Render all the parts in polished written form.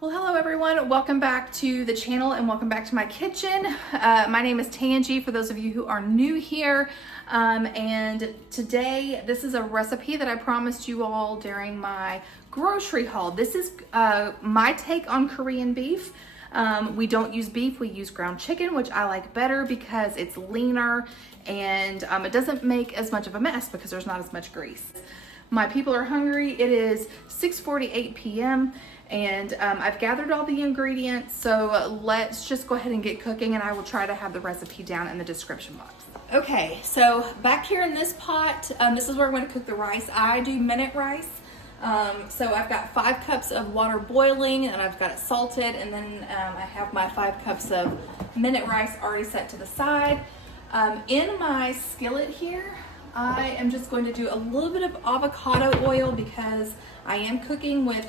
Well, hello everyone. Welcome back to the channel and welcome back to my kitchen. My name is Tangie for those of you who are new here. And today, this is a recipe that I promised you all during my grocery haul. This is my take on Korean beef. We don't use beef, we use ground chicken, which I like better because it's leaner and it doesn't make as much of a mess because there's not as much grease. My people are hungry. It is 6:48 p.m. and I've gathered all the ingredients, so let's just go ahead and get cooking, and I will try to have the recipe down in the description box. Okay, so back here in this pot, this is where I'm going to cook the rice. I do minute rice. So I've got 5 cups of water boiling, and I've got it salted, and then I have my 5 cups of minute rice already set to the side. In my skillet here, I am just going to do a little bit of avocado oil because I am cooking with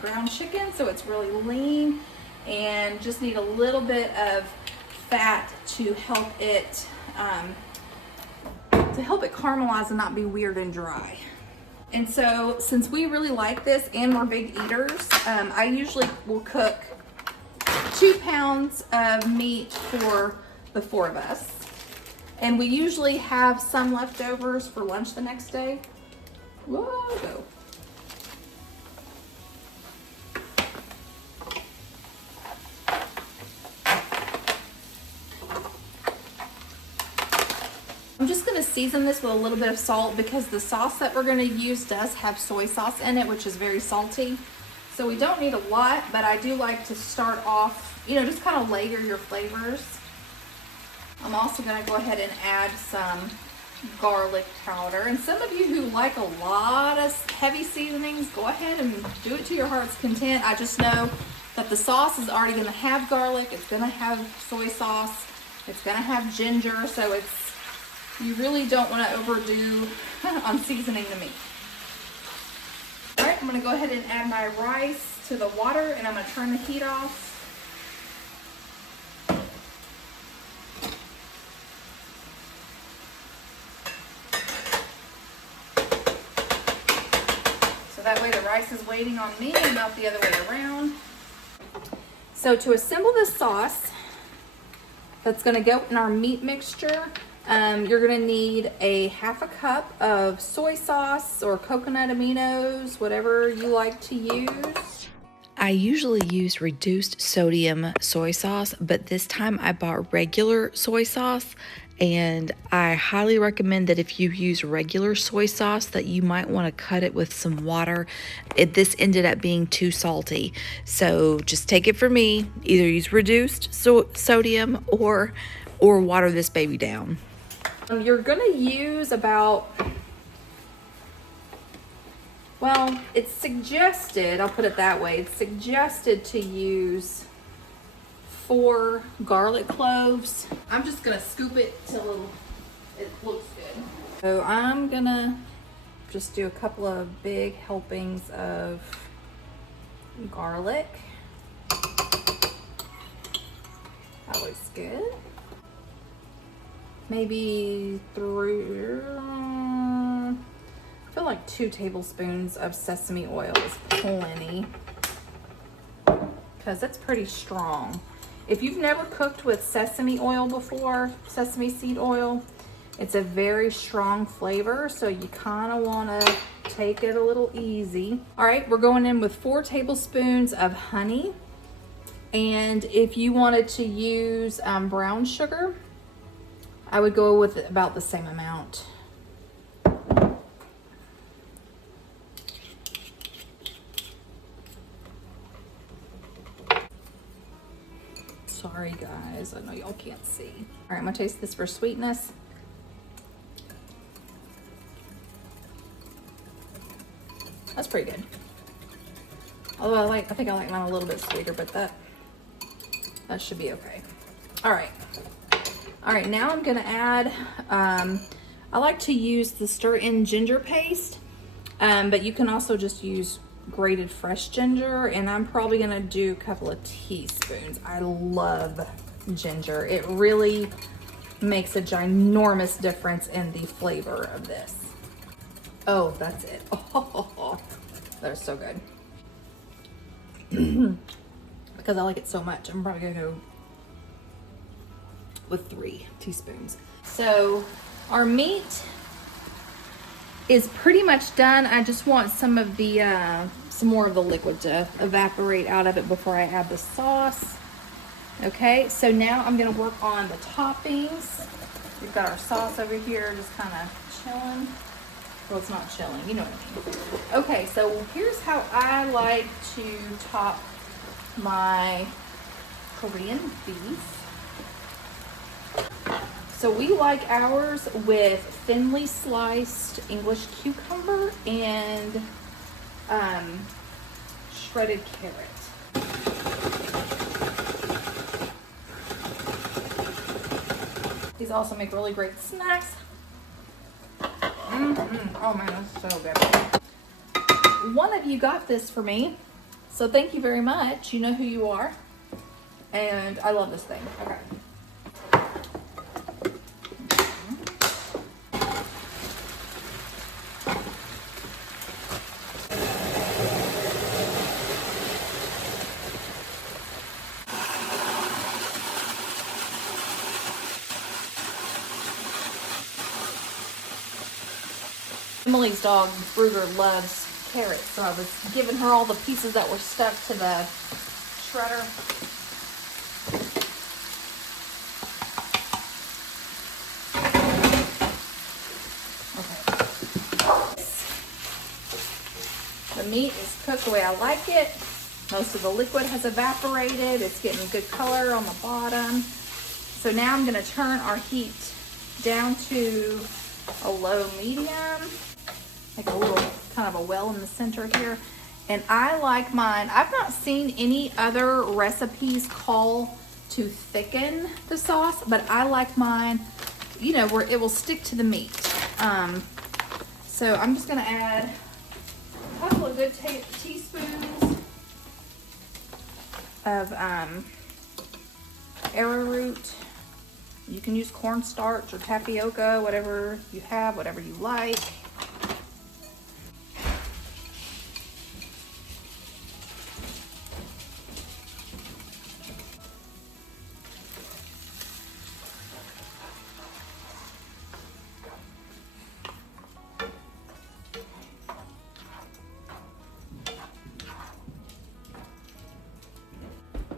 ground chicken, so it's really lean and just need a little bit of fat to help it caramelize and not be weird and dry. And so since we really like this and we're big eaters, I usually will cook 2 pounds of meat for the 4 of us. And we usually have some leftovers for lunch the next day. Whoa, go. I'm just gonna season this with a little bit of salt because the sauce that we're gonna use does have soy sauce in it, which is very salty. So we don't need a lot, but I do like to start off, just kind of layer your flavors. I'm also going to go ahead and add some garlic powder. And some of you who like a lot of heavy seasonings, go ahead and do it to your heart's content. I just know that the sauce is already going to have garlic. It's going to have soy sauce. It's going to have ginger. So you really don't want to overdo on seasoning the meat. All right, I'm going to go ahead and add my rice to the water, and I'm going to turn the heat off. So that way the rice is waiting on me and not the other way around. So to assemble this sauce that's going to go in our meat mixture, you're going to need a 1/2 cup of soy sauce or coconut aminos, whatever you like to use. I usually use reduced sodium soy sauce, but this time I bought regular soy sauce, and I highly recommend that if you use regular soy sauce that you might want to cut it with some water. This ended up being too salty, so just take it from me, either use reduced sodium or water this baby down. You're gonna use about, well, it's suggested, I'll put it that way, it's suggested to use 4 garlic cloves. I'm just gonna scoop it till it looks good. So I'm gonna just do a couple of big helpings of garlic. That looks good. Maybe I feel like 2 tablespoons of sesame oil is plenty because it's pretty strong. If you've never cooked with sesame oil before, sesame seed oil, it's a very strong flavor, so you kind of want to take it a little easy. All right, we're going in with 4 tablespoons of honey. And if you wanted to use brown sugar, I would go with about the same amount. Sorry guys, I know y'all can't see. All right, I'm gonna taste this for sweetness. That's pretty good. Although I think I like mine a little bit sweeter, but that should be okay. All right, now I'm gonna add, I like to use the stir-in ginger paste, but you can also just use grated fresh ginger, and I'm probably gonna do a couple of teaspoons. I love ginger. It really makes a ginormous difference in the flavor of this. Oh, that's it. Oh, that's so good. because I like it so much. I'm probably gonna go with 3 teaspoons. So our meat is pretty much done. I just want some of the some more of the liquid to evaporate out of it before I add the sauce. Okay, so now I'm gonna work on the toppings. We've got our sauce over here just kind of chilling. Well, it's not chilling, you know what I mean. Okay, so here's how I like to top my Korean beef. So we like ours with thinly sliced English cucumber and shredded carrot. These also make really great snacks. Oh man, that's so good. One of you got this for me, so thank you very much. You know who you are. And I love this thing. Okay. Emily's dog, Bruger, loves carrots, so I was giving her all the pieces that were stuck to the shredder. Okay. The meat is cooked the way I like it. Most of the liquid has evaporated. It's getting good color on the bottom. So now I'm going to turn our heat down to a low medium. Like a little kind of a well in the center here. And I like mine. I've not seen any other recipes call to thicken the sauce, but I like mine, you know, where it will stick to the meat. So I'm just gonna add a couple of good teaspoons of arrowroot. You can use cornstarch or tapioca, whatever you have, whatever you like.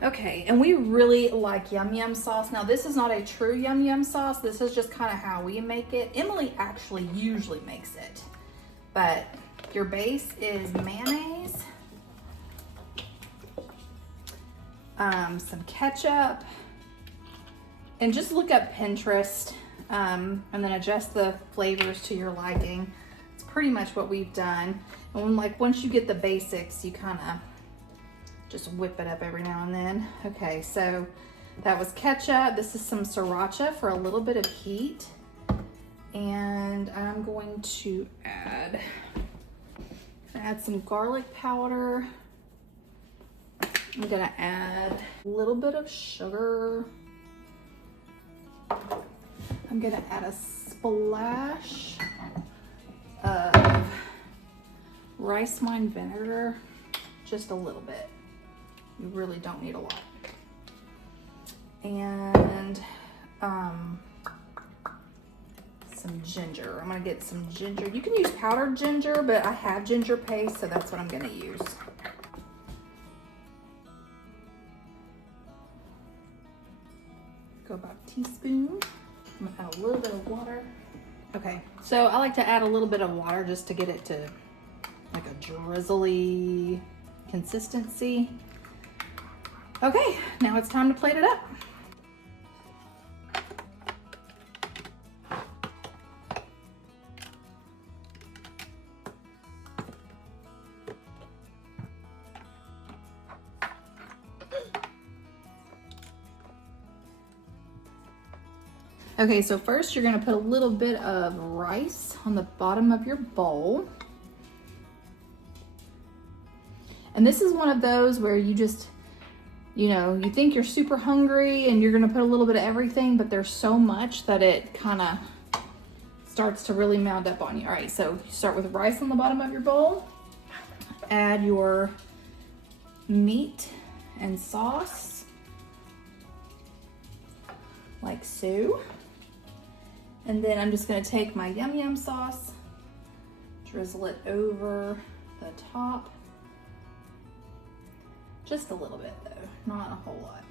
Okay, and we really like yum yum sauce. Now this is not a true yum yum sauce. This is just kind of how we make it. Emily actually usually makes it, but your base is mayonnaise, some ketchup, and just look up Pinterest and then adjust the flavors to your liking. It's pretty much what we've done. And like once you get the basics, you kind of just whip it up every now and then. Okay, so that was ketchup. This is some Sriracha for a little bit of heat. And I'm going to add some garlic powder. I'm gonna add a little bit of sugar. I'm gonna add a splash of rice wine vinegar, just a little bit. You really don't need a lot. And some ginger. I'm gonna get some ginger. You can use powdered ginger, but I have ginger paste, so that's what I'm gonna use. Go about a teaspoon. I'm gonna add a little bit of water. Okay, so I like to add a little bit of water just to get it to like a drizzly consistency. Okay, now it's time to plate it up. Okay, so first you're gonna put a little bit of rice on the bottom of your bowl. And this is one of those where you just, you know, you think you're super hungry and you're gonna put a little bit of everything, but there's so much that it kind of starts to really mound up on you. All right, so you start with rice on the bottom of your bowl. Add your meat and sauce, like so. And then I'm just gonna take my yum yum sauce, drizzle it over the top. Just a little bit though, not a whole lot.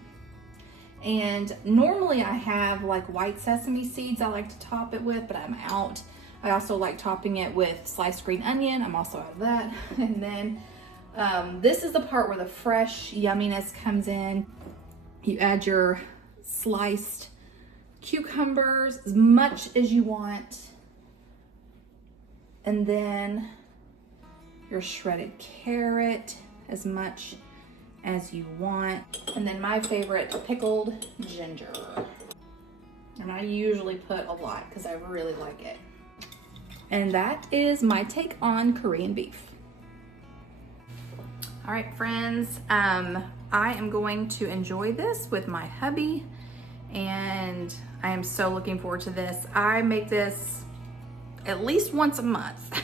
And normally I have like white sesame seeds I like to top it with, but I'm out. I also like topping it with sliced green onion. I'm also out of that. And then this is the part where the fresh yumminess comes in. You add your sliced cucumbers, as much as you want. And then your shredded carrot, as much as you want. And then my favorite, pickled ginger. And I usually put a lot because I really like it. And that is my take on Korean beef. All right, friends, I am going to enjoy this with my hubby, and I am so looking forward to this. I make this at least once a month.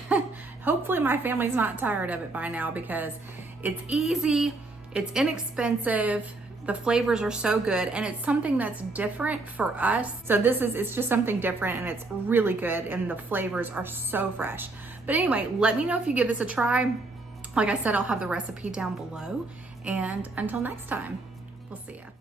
Hopefully my family's not tired of it by now because it's easy, it's inexpensive, the flavors are so good, and it's something that's different for us. So it's just something different, and it's really good, and the flavors are so fresh. But anyway, let me know if you give this a try. Like I said, I'll have the recipe down below, and until next time, we'll see ya.